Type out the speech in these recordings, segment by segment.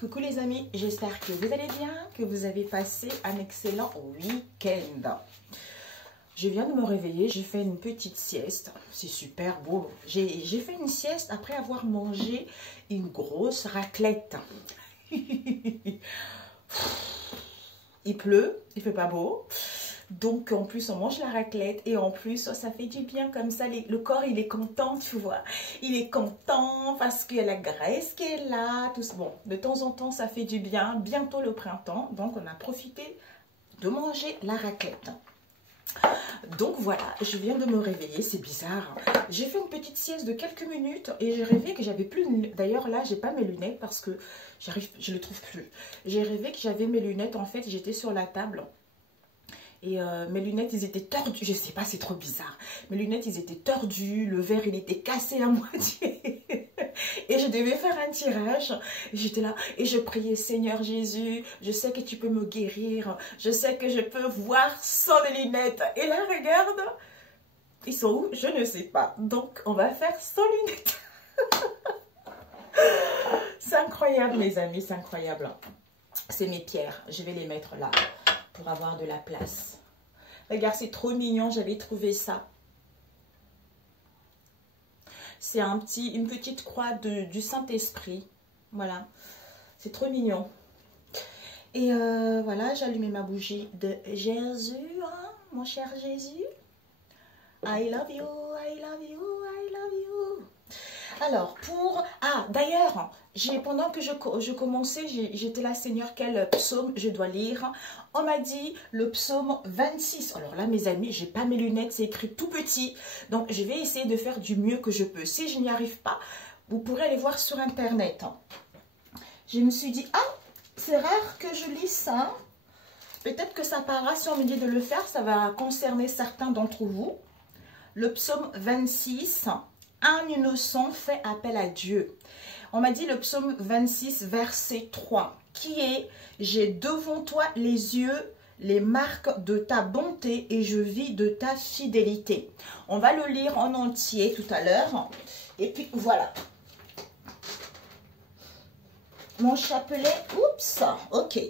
Coucou les amis, j'espère que vous allez bien, que vous avez passé un excellent week-end. Je viens de me réveiller, j'ai fait une petite sieste, c'est super beau. J'ai fait une sieste après avoir mangé une grosse raclette. Il pleut, il fait pas beau. Donc, en plus, on mange la raclette et en plus, ça fait du bien comme ça. Le corps, il est content, tu vois. Il est content parce qu'il y a la graisse qui est là. Tout ça. Bon, de temps en temps, ça fait du bien. Bientôt le printemps, donc on a profité de manger la raclette. Donc voilà, je viens de me réveiller, c'est bizarre. J'ai fait une petite sieste de quelques minutes et j'ai rêvé que j'avais plus de lunettes. D'ailleurs là, j'ai pas mes lunettes parce que je les trouve plus. J'ai rêvé que j'avais mes lunettes, en fait, j'étais sur la table. Et mes lunettes, ils étaient tordus. Je sais pas, c'est trop bizarre. Mes lunettes, ils étaient tordus. Le verre, il était cassé à moitié. Et je devais faire un tirage. J'étais là et je priais, Seigneur Jésus, je sais que tu peux me guérir. Je sais que je peux voir sans les lunettes. Et là, regarde. Ils sont où? Je ne sais pas. Donc, on va faire sans lunettes. C'est incroyable, mes amis. C'est incroyable. C'est mes pierres. Je vais les mettre là pour avoir de la place. Regarde, c'est trop mignon, j'avais trouvé ça. C'est une petite croix du Saint-Esprit. Voilà, c'est trop mignon. Et voilà, j'ai allumé ma bougie de Jésus, hein, mon cher Jésus. I love you, I love you, I love you. Alors, d'ailleurs, pendant que je commençais, j'étais là, Seigneur, quel psaume je dois lire? On m'a dit le psaume 26. Alors là, mes amis, j'ai pas mes lunettes, c'est écrit tout petit. Donc, je vais essayer de faire du mieux que je peux. Si je n'y arrive pas, vous pourrez aller voir sur Internet. Je me suis dit, ah, c'est rare que je lise ça. Peut-être que ça parlera, si on me dit de le faire, ça va concerner certains d'entre vous. Le psaume 26. Un innocent fait appel à Dieu. On m'a dit le psaume 26, verset 3, qui est « J'ai devant toi les yeux, les marques de ta bonté et je vis de ta fidélité. » On va le lire en entier tout à l'heure. Et puis voilà. Mon chapelet, oups, ok.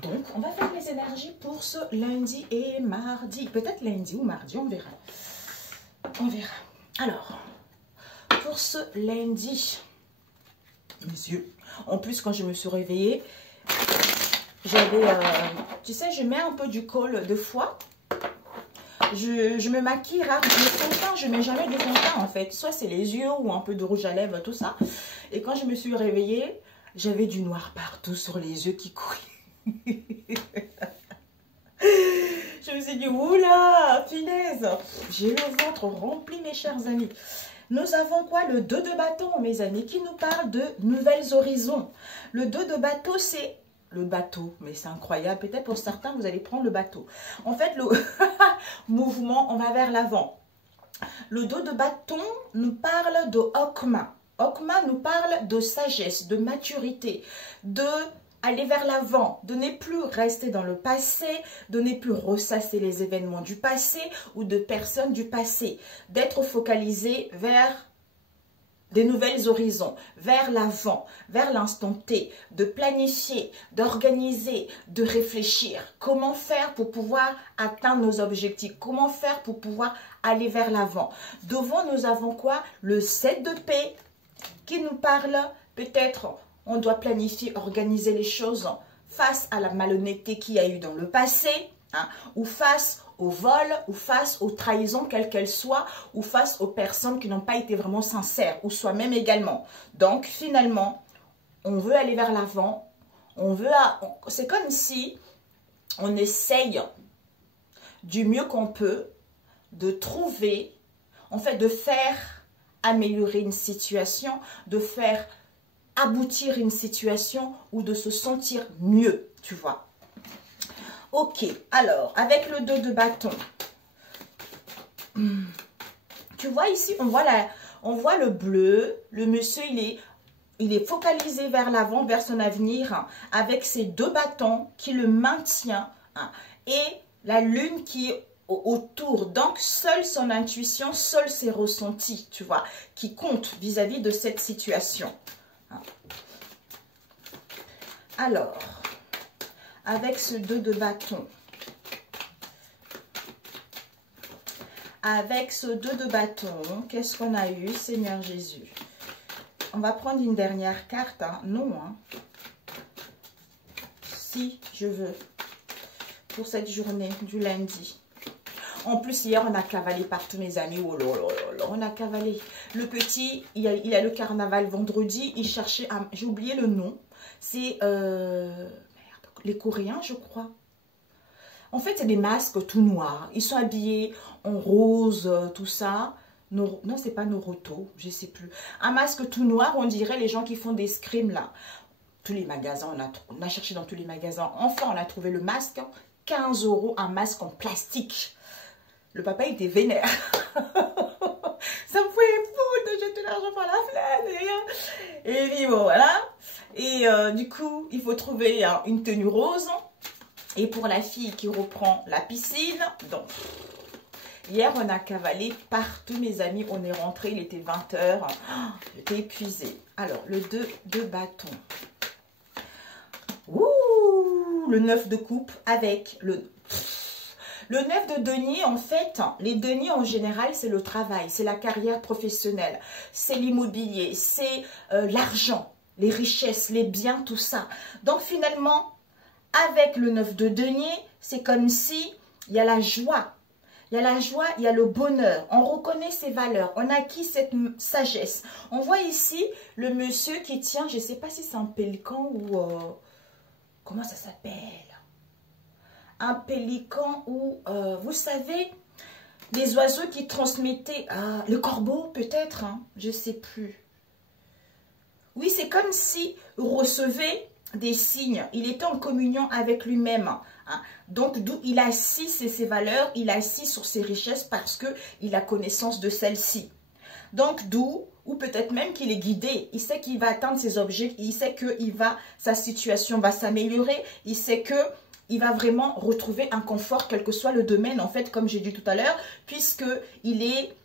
Donc, on va faire les énergies pour ce lundi et mardi. Peut-être lundi ou mardi, on verra. On verra. Alors... pour ce lundi, mes yeux. En plus, quand je me suis réveillée, j'avais, tu sais, je mets un peu du col de foie. Je me maquille rarement. Le fond de teint, je mets jamais de fond de teint en fait. Soit c'est les yeux ou un peu de rouge à lèvres, tout ça. Et quand je me suis réveillée, j'avais du noir partout sur les yeux qui couraient. Je me suis dit, oula, finesse. J'ai le ventre rempli, mes chers amis. Nous avons quoi? Le 2 de bâton, mes amis, qui nous parle de nouvelles horizons. Le 2 de bateau, c'est le bateau. Mais c'est incroyable. Peut-être pour certains, vous allez prendre le bateau. En fait, le mouvement, on va vers l'avant. Le 2 de bâton nous parle de Okma. Okma nous parle de sagesse, de maturité, de... aller vers l'avant, de ne plus rester dans le passé, de ne plus ressasser les événements du passé ou de personnes du passé, d'être focalisé vers des nouvelles horizons, vers l'avant, vers l'instant T, de planifier, d'organiser, de réfléchir. Comment faire pour pouvoir atteindre nos objectifs? Comment faire pour pouvoir aller vers l'avant? Devant, nous avons quoi? Le 7 de paix qui nous parle peut-être... on doit planifier, organiser les choses face à la malhonnêteté qu'il y a eu dans le passé, hein, ou face au vol, ou face aux trahisons, quelles qu'elles soient, ou face aux personnes qui n'ont pas été vraiment sincères, ou soi-même également. Donc, finalement, on veut aller vers l'avant, c'est comme si on essaye du mieux qu'on peut de trouver, en fait, de faire améliorer une situation, de faire aboutir une situation ou de se sentir mieux, tu vois. Ok, alors, avec le 2 de bâton, tu vois ici, on voit le bleu, le monsieur, il est focalisé vers l'avant, vers son avenir, hein, avec ses 2 bâtons qui le maintient, hein, et la lune qui est autour. Donc, seule son intuition, seuls ses ressentis, tu vois, qui comptent vis-à-vis de cette situation. Alors, avec ce 2 de bâton, avec ce 2 de bâton, qu'est-ce qu'on a eu, Seigneur Jésus? On va prendre une dernière carte, hein. Non, hein. Si je veux, pour cette journée du lundi. En plus, hier, on a cavalé partout, mes amis. Oh là là là, on a cavalé. Le petit, il a le carnaval vendredi. Il cherchait, j'ai oublié le nom. C'est les Coréens, je crois. En fait, c'est des masques tout noirs. Ils sont habillés en rose, tout ça. Non, c'est pas Noroto, je sais plus. Un masque tout noir, on dirait les gens qui font des scrims là. Tous les magasins, on a cherché dans tous les magasins. Enfin, on a trouvé le masque. 15 €, un masque en plastique. Le papa était vénère. Ça me pouvait foutre de jeter l'argent par la fenêtre. Et puis bon, voilà. Et du coup, il faut trouver une tenue rose. Et pour la fille qui reprend la piscine, donc, hier, on a cavalé partout, mes amis. On est rentré, il était 20 h. J'étais épuisée. Alors, le 2 de bâton. Ouh, le 9 de coupe avec le 9 de denier. En fait, les deniers en général, c'est le travail, c'est la carrière professionnelle, c'est l'immobilier, c'est l'argent, les richesses, les biens, tout ça. Donc finalement, avec le 9 de denier, c'est comme si il y a la joie. Il y a la joie, il y a le bonheur. On reconnaît ses valeurs. On acquis cette sagesse. On voit ici le monsieur qui tient, je ne sais pas si c'est un pélican ou... comment ça s'appelle? Un pélican ou... vous savez, les oiseaux qui transmettaient... le corbeau peut-être, hein, je ne sais plus. Oui, c'est comme si vous recevez des signes. Il était en communion avec lui-même. Hein. Donc, d'où il assis ses valeurs, il assis sur ses richesses parce qu'il a connaissance de celles-ci. Donc, d'où, ou peut-être même qu'il est guidé. Il sait qu'il va atteindre ses objets. Il sait que sa situation va s'améliorer. Il sait qu'il va vraiment retrouver un confort, quel que soit le domaine, en fait, comme j'ai dit tout à l'heure, puisqu'il est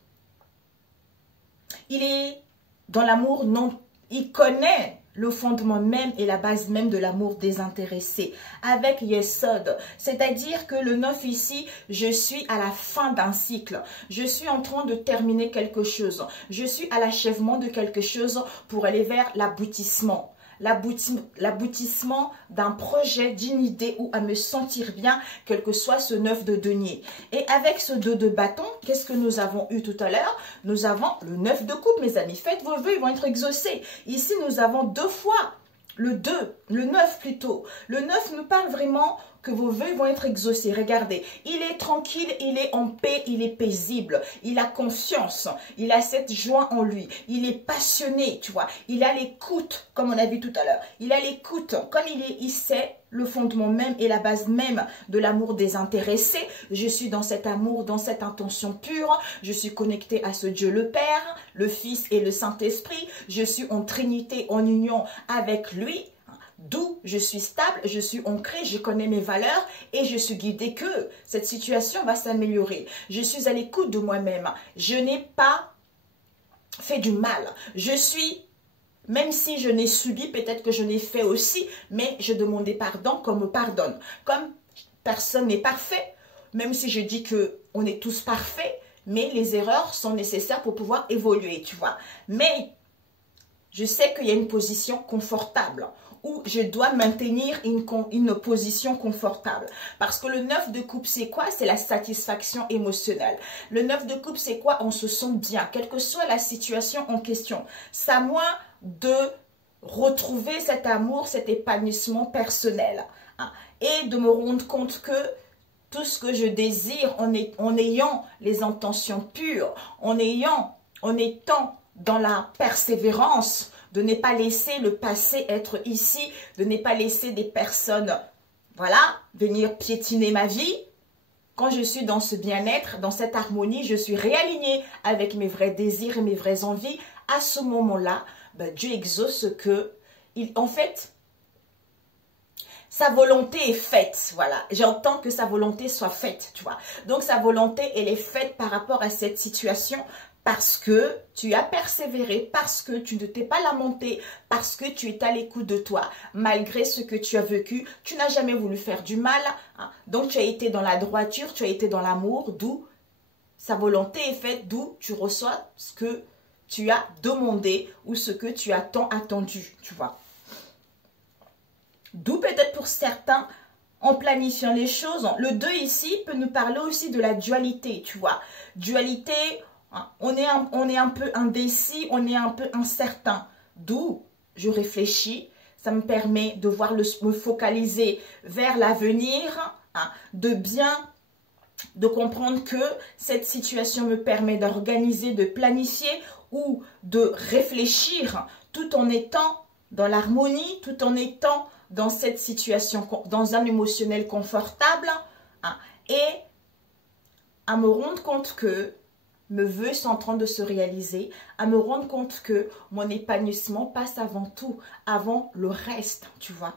dans l'amour non... Il connaît le fondement même et la base même de l'amour désintéressé avec Yesod. C'est-à-dire que le 9 ici, je suis à la fin d'un cycle. Je suis en train de terminer quelque chose. Je suis à l'achèvement de quelque chose pour aller vers l'aboutissement. L'aboutissement d'un projet, d'une idée ou à me sentir bien, quel que soit ce 9 de denier. Et avec ce 2 de bâton, qu'est-ce que nous avons eu tout à l'heure? Nous avons le 9 de coupe, mes amis. Faites vos vœux, ils vont être exaucés. Ici, nous avons 2 fois le 2, le 9 plutôt. Le 9 nous parle vraiment que vos vœux vont être exaucés. Regardez, il est tranquille, il est en paix, il est paisible, il a confiance, il a cette joie en lui, il est passionné, tu vois, il a l'écoute, comme on a vu tout à l'heure, il a l'écoute, comme il sait le fondement même et la base même de l'amour désintéressé. Je suis dans cet amour, dans cette intention pure, je suis connecté à ce Dieu le Père, le Fils et le Saint-Esprit, je suis en trinité, en union avec lui. D'où je suis stable, je suis ancrée, je connais mes valeurs et je suis guidée que cette situation va s'améliorer. Je suis à l'écoute de moi-même. Je n'ai pas fait du mal. Je suis, même si je n'ai subi, peut-être que je n'ai fait aussi, mais je demandais pardon qu'on me pardonne. Comme personne n'est parfait, même si je dis qu'on est tous parfaits, mais les erreurs sont nécessaires pour pouvoir évoluer, tu vois. Mais je sais qu'il y a une position confortable où je dois maintenir une position confortable. Parce que le 9 de coupe, c'est quoi? C'est la satisfaction émotionnelle. Le 9 de coupe, c'est quoi? On se sent bien, quelle que soit la situation en question. C'est à moi de retrouver cet amour, cet épanouissement personnel. Hein, et de me rendre compte que tout ce que je désire en ayant les intentions pures, en étant dans la persévérance, de ne pas laisser le passé être ici, de ne pas laisser des personnes, voilà, venir piétiner ma vie. Quand je suis dans ce bien-être, dans cette harmonie, je suis réalignée avec mes vrais désirs et mes vraies envies. À ce moment-là, ben, Dieu exauce que, en fait, sa volonté est faite, voilà. J'entends que sa volonté soit faite, tu vois. Donc, sa volonté, elle est faite par rapport à cette situation, parce que tu as persévéré, parce que tu ne t'es pas lamenté, parce que tu es à l'écoute de toi, malgré ce que tu as vécu. Tu n'as jamais voulu faire du mal, hein. Donc tu as été dans la droiture, tu as été dans l'amour, d'où sa volonté est faite, d'où tu reçois ce que tu as demandé ou ce que tu as tant attendu, tu vois. D'où peut-être pour certains, en planifiant les choses, le 2 ici peut nous parler aussi de la dualité, tu vois. Dualité, on est un peu indécis, on est un peu incertain. D'où je réfléchis, ça me permet de voir me focaliser vers l'avenir, hein, de comprendre que cette situation me permet d'organiser, de planifier ou de réfléchir tout en étant dans l'harmonie, tout en étant dans cette situation, dans un émotionnel confortable, hein, et à me rendre compte que mes vœux sont en train de se réaliser, à me rendre compte que mon épanouissement passe avant tout, avant le reste, tu vois.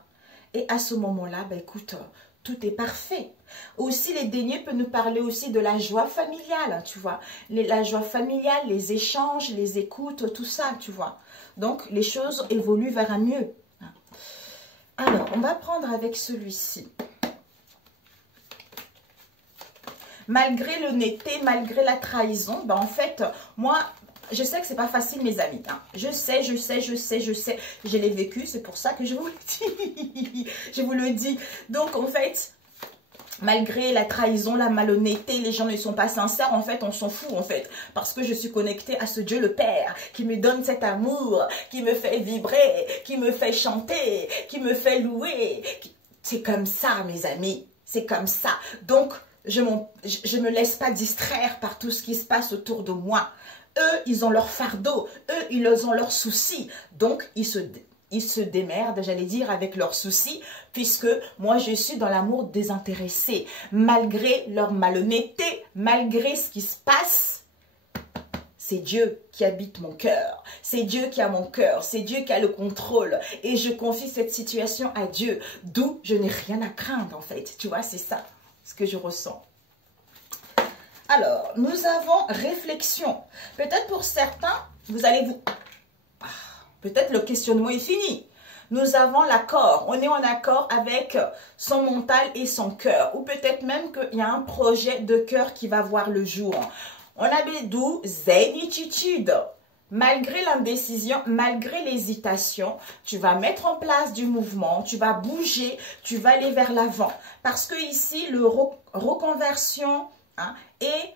Et à ce moment-là, ben écoute, tout est parfait. Aussi, les deniers peuvent nous parler aussi de la joie familiale, tu vois. La joie familiale, les échanges, les écoutes, tout ça, tu vois. Donc, les choses évoluent vers un mieux. Alors, on va prendre avec celui-ci. Malgré l'honnêteté, malgré la trahison, ben en fait, moi, je sais que c'est pas facile, mes amis. Hein. Je sais. Je l'ai vécu, c'est pour ça que je vous le dis. Je vous le dis. Donc, en fait, malgré la trahison, la malhonnêteté, les gens ne sont pas sincères, en fait, on s'en fout, en fait. Parce que je suis connectée à ce Dieu le Père, qui me donne cet amour, qui me fait vibrer, qui me fait chanter, qui me fait louer. C'est comme ça, mes amis. C'est comme ça. Donc, je me laisse pas distraire par tout ce qui se passe autour de moi. Eux, ils ont leur fardeau. Eux, ils ont leurs soucis. Donc, ils se démerdent, j'allais dire, avec leurs soucis, puisque moi, je suis dans l'amour désintéressé. Malgré leur malhonnêteté, malgré ce qui se passe, c'est Dieu qui habite mon cœur. C'est Dieu qui a mon cœur. C'est Dieu qui a le contrôle. Et je confie cette situation à Dieu. D'où je n'ai rien à craindre, en fait. Tu vois, c'est ça ce que je ressens. Alors, nous avons réflexion. Peut-être pour certains, vous allez vous... Peut-être le questionnement est fini. Nous avons l'accord. On est en accord avec son mental et son cœur. Ou peut-être même qu'il y a un projet de cœur qui va voir le jour. On avait d'où zénitude. Malgré l'indécision, malgré l'hésitation, tu vas mettre en place du mouvement, tu vas bouger, tu vas aller vers l'avant. Parce que ici, le reconversion, hein, et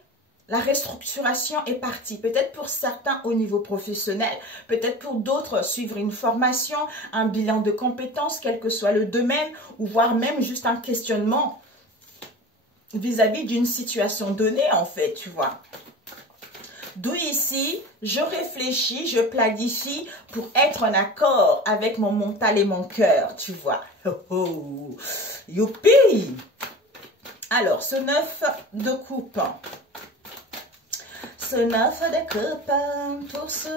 la restructuration est partie. Peut-être pour certains au niveau professionnel, peut-être pour d'autres suivre une formation, un bilan de compétences, quel que soit le domaine, ou voire même juste un questionnement vis-à-vis d'une situation donnée, en fait, tu vois. D'où ici, je réfléchis, je planifie pour être en accord avec mon mental et mon cœur, tu vois. Oh, oh. Youpi! Alors, ce 9 de coupe. Ce 9 de coupe, pour ce...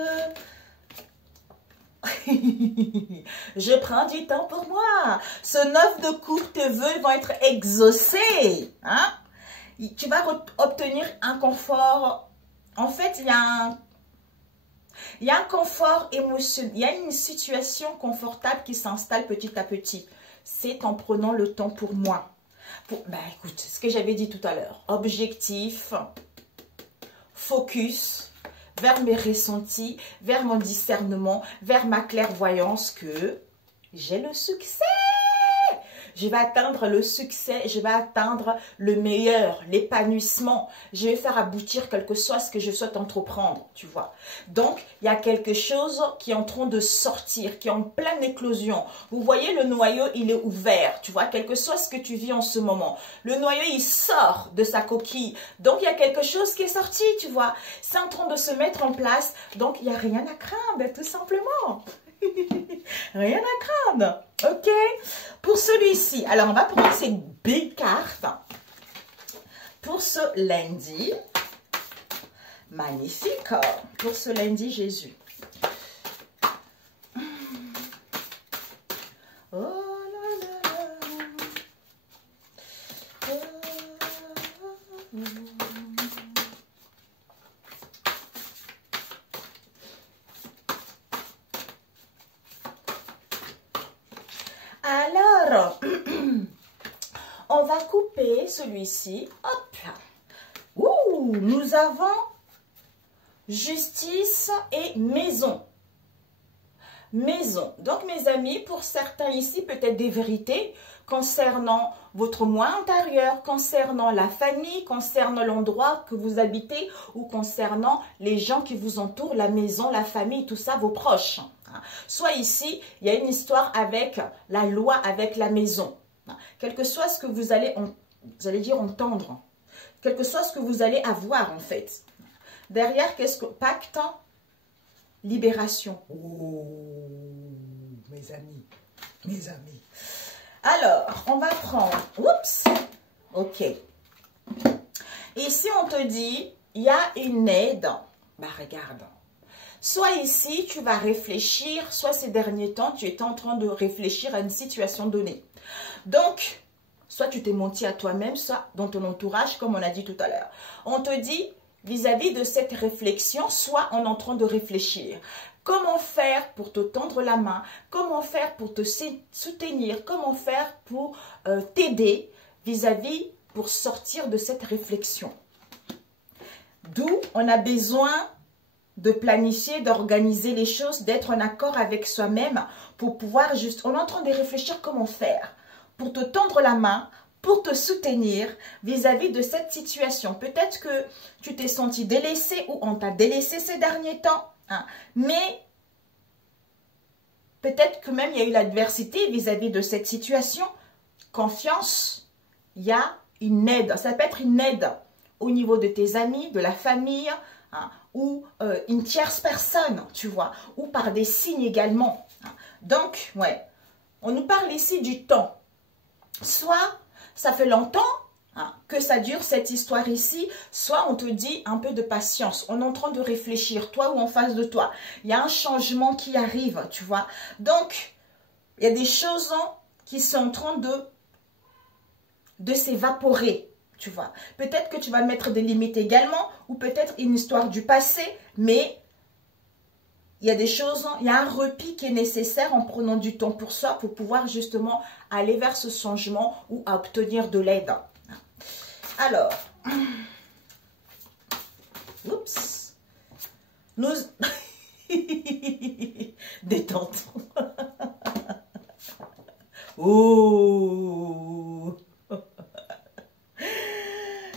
Je prends du temps pour moi. Ce 9 de coupe, tes vœux vont être exaucés. Hein? Tu vas obtenir un confort. En fait, il y a un confort émotionnel. Il y a une situation confortable qui s'installe petit à petit. C'est en prenant le temps pour moi. Ben, écoute, ce que j'avais dit tout à l'heure. Objectif, focus vers mes ressentis, vers mon discernement, vers ma clairvoyance que j'ai le succès. Je vais atteindre le succès, je vais atteindre le meilleur, l'épanouissement. Je vais faire aboutir quelque chose ce que je souhaite entreprendre, tu vois. Donc, il y a quelque chose qui est en train de sortir, qui est en pleine éclosion. Vous voyez, le noyau, il est ouvert, tu vois, quel que soit ce que tu vis en ce moment. Le noyau, il sort de sa coquille. Donc, il y a quelque chose qui est sorti, tu vois. C'est en train de se mettre en place. Donc, il n'y a rien à craindre, tout simplement. Rien à craindre, ok? Pour celui-ci, alors on va prendre ces big cartes pour ce lundi. Magnifique. Pour ce lundi, Jésus. Oh là là là. Oh. Alors, on va couper celui-ci. Hop là. Ouh, nous avons justice et maison. Maison. Donc, mes amis, pour certains ici, peut-être des vérités concernant votre moi intérieur, concernant la famille, concernant l'endroit que vous habitez ou concernant les gens qui vous entourent, la maison, la famille, tout ça, vos proches. Soit ici, il y a une histoire avec la loi, avec la maison. Quel que soit ce que vous allez dire entendre, quel que soit ce que vous allez avoir en fait. Derrière, qu'est-ce que pacte? Libération. Oh, mes amis, mes amis. Alors, on va prendre, oups, ok. Ici, on te dit, il y a une aide. Bah, regarde. Soit ici, tu vas réfléchir, soit ces derniers temps, tu étais en train de réfléchir à une situation donnée. Donc, soit tu t'es menti à toi-même, soit dans ton entourage, comme on a dit tout à l'heure. On te dit, vis-à-vis de cette réflexion, soit on est en train de réfléchir. Comment faire pour te tendre la main? Comment faire pour te soutenir? Comment faire pour t'aider vis-à-vis pour sortir de cette réflexion? D'où on a besoin de planifier, d'organiser les choses, d'être en accord avec soi-même pour pouvoir juste... On est en train de réfléchir comment faire pour te tendre la main, pour te soutenir vis-à-vis de cette situation. Peut-être que tu t'es senti délaissé ou on t'a délaissé ces derniers temps. Hein. Mais peut-être que même il y a eu l'adversité vis-à-vis de cette situation. Confiance, il y a une aide. Ça peut être une aide au niveau de tes amis, de la famille, hein, ou une tierce personne, tu vois, ou par des signes également. Hein. Donc, ouais, on nous parle ici du temps. Soit ça fait longtemps hein, que ça dure cette histoire ici, soit on te dit un peu de patience. On est en train de réfléchir, toi ou en face de toi. Il y a un changement qui arrive, tu vois. Donc, il y a des choses qui sont en train de s'évaporer, tu vois. Peut-être que tu vas mettre des limites également, ou peut-être une histoire du passé, mais il y a des choses, il y a un repli qui est nécessaire en prenant du temps pour soi, pour pouvoir justement aller vers ce changement ou à obtenir de l'aide. Alors, oups, nous... Détente. Oh,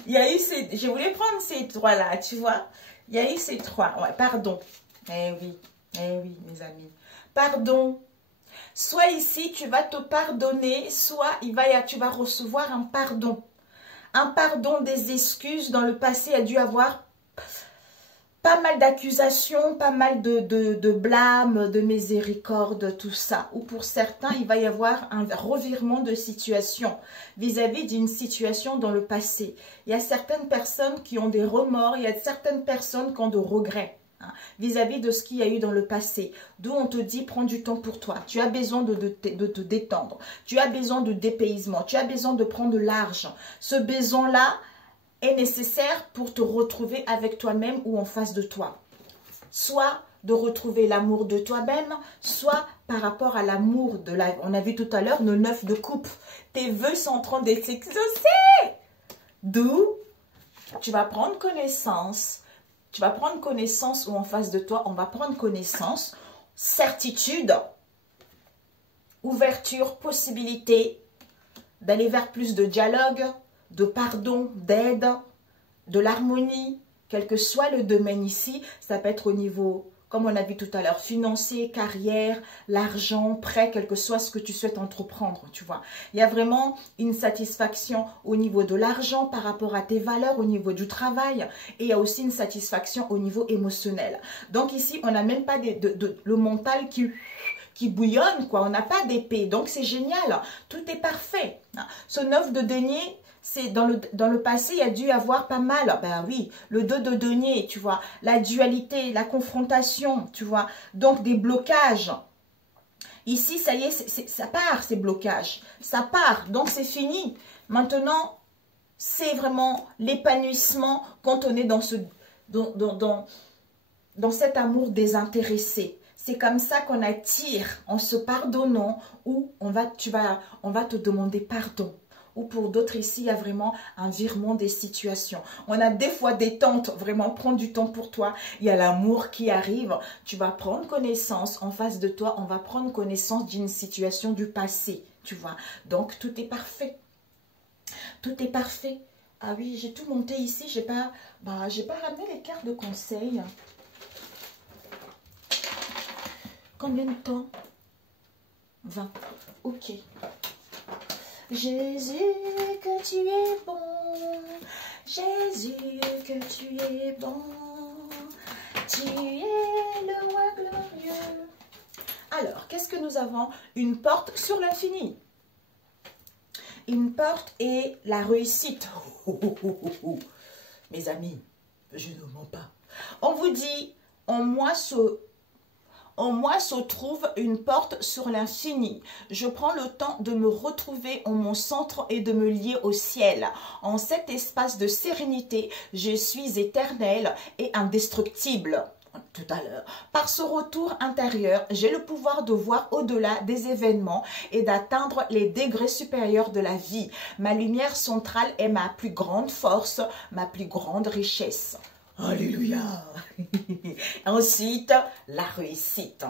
il y a eu ces... Je voulais prendre ces trois-là, tu vois. Il y a eu ces trois. Ouais, pardon. Eh oui, mes amis. Pardon. Soit ici, tu vas te pardonner, soit tu vas recevoir un pardon. Un pardon des excuses. Dans le passé, il y a dû avoir pas mal d'accusations, pas mal de blâmes, de miséricorde, tout ça. Ou pour certains, il va y avoir un revirement de situation vis-à-vis d'une situation dans le passé. Il y a certaines personnes qui ont des remords, il y a certaines personnes qui ont des regrets vis-à-vis de ce qu'il y a eu dans le passé. D'où on te dit, prends du temps pour toi. Tu as besoin de te détendre. Tu as besoin de dépaysement. Tu as besoin de prendre large. Ce besoin-là est nécessaire pour te retrouver avec toi-même ou en face de toi. Soit de retrouver l'amour de toi-même, soit par rapport à l'amour de la... On a vu tout à l'heure le 9 de coupe. Tes vœux sont en train d'être exaucés. D'où tu vas prendre connaissance. Tu vas prendre connaissance ou en face de toi, on va prendre connaissance, certitude, ouverture, possibilité d'aller vers plus de dialogue, de pardon, d'aide, de l'harmonie, quel que soit le domaine ici. Ça peut être au niveau, comme on a vu tout à l'heure, financier, carrière, l'argent, prêt, quel que soit ce que tu souhaites entreprendre, tu vois. Il y a vraiment une satisfaction au niveau de l'argent par rapport à tes valeurs, au niveau du travail. Et il y a aussi une satisfaction au niveau émotionnel. Donc ici, on n'a même pas le mental qui bouillonne, quoi. On n'a pas d'épée. Donc c'est génial. Tout est parfait. Ce 9 de denier, c'est dans le passé, il y a dû avoir pas mal, ben oui, le 2 de denier, tu vois, la dualité, la confrontation, tu vois, donc des blocages. Ici, ça y est, ça part, ces blocages, ça part, donc c'est fini. Maintenant, c'est vraiment l'épanouissement quand on est dans cet amour désintéressé. C'est comme ça qu'on attire, en se pardonnant, ou on va te demander pardon. Ou pour d'autres ici, il y a vraiment un virement des situations. On a des fois des tentes, vraiment prendre du temps pour toi. Il y a l'amour qui arrive. Tu vas prendre connaissance en face de toi. On va prendre connaissance d'une situation du passé, tu vois. Donc, tout est parfait. Tout est parfait. Ah oui, j'ai tout monté ici. J'ai pas ramené les cartes de conseil. Combien de temps? 20. Ok. Jésus, que tu es bon. Jésus, que tu es bon. Tu es le roi glorieux. Alors, qu'est-ce que nous avons? Une porte sur l'infini. Une porte et la réussite. Mes amis, je ne mens pas. On vous dit, en moi se trouve une porte sur l'infini. Je prends le temps de me retrouver en mon centre et de me lier au ciel. En cet espace de sérénité, je suis éternel et indestructible. Tout à l'heure. Par ce retour intérieur, j'ai le pouvoir de voir au-delà des événements et d'atteindre les degrés supérieurs de la vie. Ma lumière centrale est ma plus grande force, ma plus grande richesse. Alléluia. Ensuite, la réussite.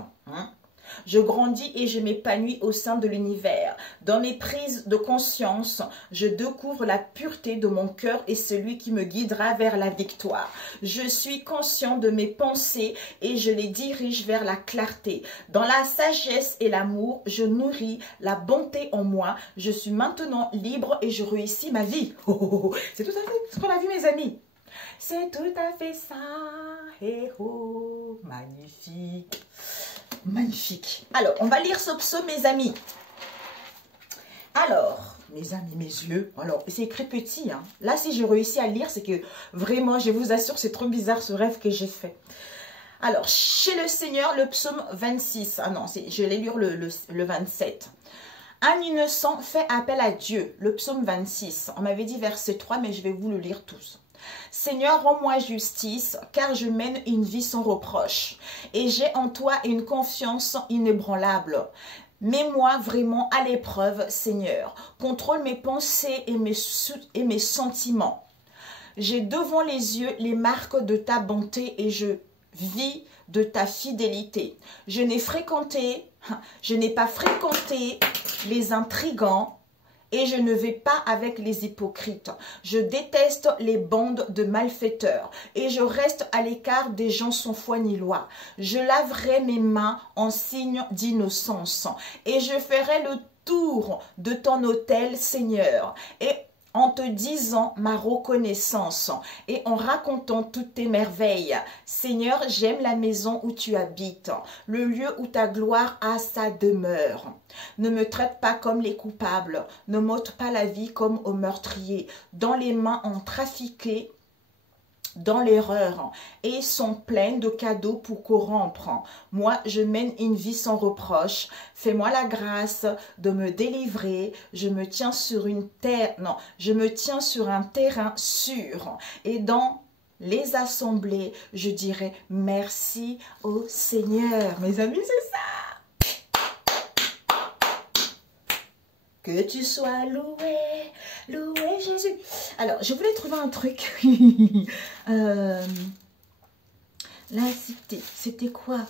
Je grandis et je m'épanouis au sein de l'univers. Dans mes prises de conscience, je découvre la pureté de mon cœur et celui qui me guidera vers la victoire. Je suis conscient de mes pensées et je les dirige vers la clarté. Dans la sagesse et l'amour, je nourris la bonté en moi. Je suis maintenant libre et je réussis ma vie. C'est tout à fait ce qu'on a vu, mes amis. C'est tout à fait ça. Et oh, magnifique. Magnifique. Alors, on va lire ce psaume, mes amis. Alors, mes amis, mes yeux. Alors, c'est écrit petit. Hein. Là, si j'ai réussi à lire, c'est que vraiment, je vous assure, c'est trop bizarre ce rêve que j'ai fait. Alors, chez le Seigneur, le psaume 26. Ah non, je vais lire le 27. Un innocent fait appel à Dieu. Le psaume 26. On m'avait dit verset 3, mais je vais vous le lire tous. Seigneur, rends-moi justice, car je mène une vie sans reproche, et j'ai en toi une confiance inébranlable. Mets-moi vraiment à l'épreuve, Seigneur. Contrôle mes pensées et mes sentiments. J'ai devant les yeux les marques de ta bonté et je vis de ta fidélité. Je n'ai pas fréquenté les intrigants, et je ne vais pas avec les hypocrites. Je déteste les bandes de malfaiteurs et je reste à l'écart des gens sans foi ni loi. Je laverai mes mains en signe d'innocence et je ferai le tour de ton autel, Seigneur, et en te disant ma reconnaissance et en racontant toutes tes merveilles. Seigneur, j'aime la maison où tu habites, le lieu où ta gloire a sa demeure. Ne me traite pas comme les coupables, ne m'ôte pas la vie comme aux meurtriers, dont les mains ont trafiqué dans l'erreur et sont pleines de cadeaux pour corrompre. Moi, je mène une vie sans reproche. Fais-moi la grâce de me délivrer. Je me tiens sur un terrain sûr. Et dans les assemblées, je dirai merci au Seigneur. Mes amis, c'est ça. Que tu sois loué, loué Jésus. Alors, je voulais trouver un truc. Là, c'était quoi?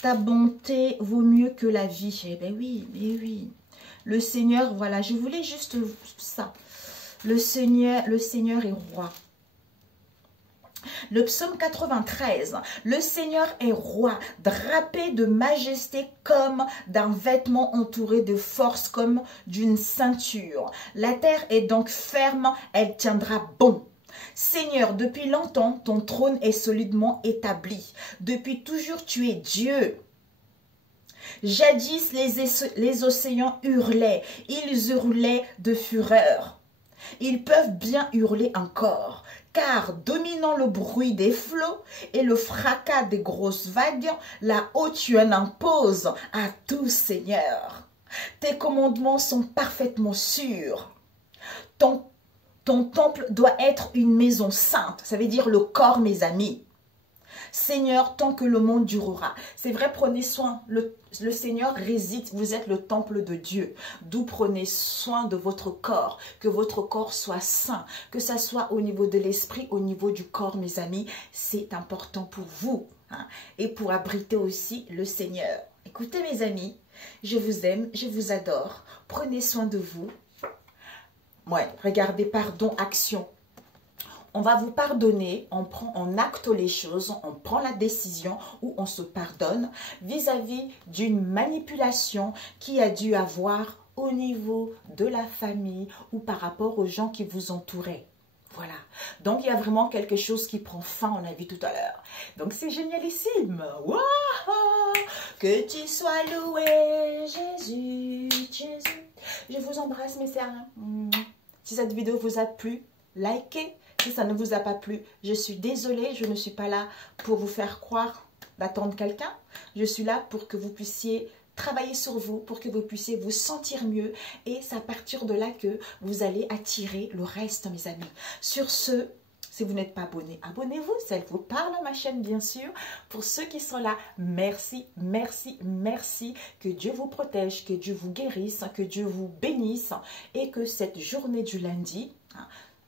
Ta bonté vaut mieux que la vie. Eh bien oui, mais oui. Le Seigneur, voilà, je voulais juste ça. Le Seigneur est roi. Le psaume 93, le Seigneur est roi, drapé de majesté comme d'un vêtement entouré de force comme d'une ceinture. La terre est donc ferme, elle tiendra bon. Seigneur, depuis longtemps, ton trône est solidement établi. Depuis toujours, tu es Dieu. Jadis, les océans hurlaient, ils hurlaient de fureur. Ils peuvent bien hurler encore. Car dominant le bruit des flots et le fracas des grosses vagues, là-haut tu en imposes à tout Seigneur. Tes commandements sont parfaitement sûrs. Ton temple doit être une maison sainte, ça veut dire le corps, mes amis. Seigneur, tant que le monde durera. C'est vrai, prenez soin. Le Seigneur réside, vous êtes le temple de Dieu. D'où prenez soin de votre corps, que votre corps soit sain, que ça soit au niveau de l'esprit, au niveau du corps, mes amis. C'est important pour vous, hein, et pour abriter aussi le Seigneur. Écoutez, mes amis, je vous aime, je vous adore. Prenez soin de vous. Ouais, regardez, pardon, action. On va vous pardonner, on acte les choses, on prend la décision ou on se pardonne vis-à-vis d'une manipulation qui a dû avoir au niveau de la famille ou par rapport aux gens qui vous entouraient. Voilà. Donc, il y a vraiment quelque chose qui prend fin, on a vu tout à l'heure. Donc, c'est génialissime. Wow! Que tu sois loué, Jésus, Jésus. Je vous embrasse, mes sœurs. Si cette vidéo vous a plu, likez. Si ça ne vous a pas plu, je suis désolée, je ne suis pas là pour vous faire croire d'attendre quelqu'un. Je suis là pour que vous puissiez travailler sur vous, pour que vous puissiez vous sentir mieux. Et c'est à partir de là que vous allez attirer le reste, mes amis. Sur ce, si vous n'êtes pas abonné, abonnez-vous. Ça vous parle à ma chaîne, bien sûr. Pour ceux qui sont là, merci, merci, merci. Que Dieu vous protège, que Dieu vous guérisse, que Dieu vous bénisse. Et que cette journée du lundi...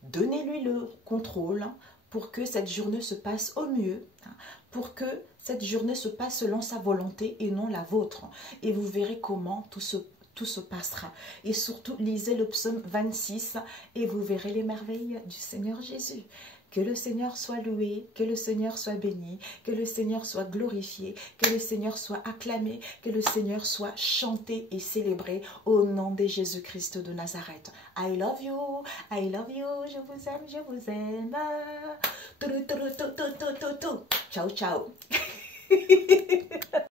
donnez-lui le contrôle pour que cette journée se passe au mieux, pour que cette journée se passe selon sa volonté et non la vôtre. Et vous verrez comment tout se passera. Et surtout, lisez le psaume 26 et vous verrez les merveilles du Seigneur Jésus. Que le Seigneur soit loué, que le Seigneur soit béni, que le Seigneur soit glorifié, que le Seigneur soit acclamé, que le Seigneur soit chanté et célébré au nom de Jésus-Christ de Nazareth. I love you, je vous aime, je vous aime. Ciao, ciao.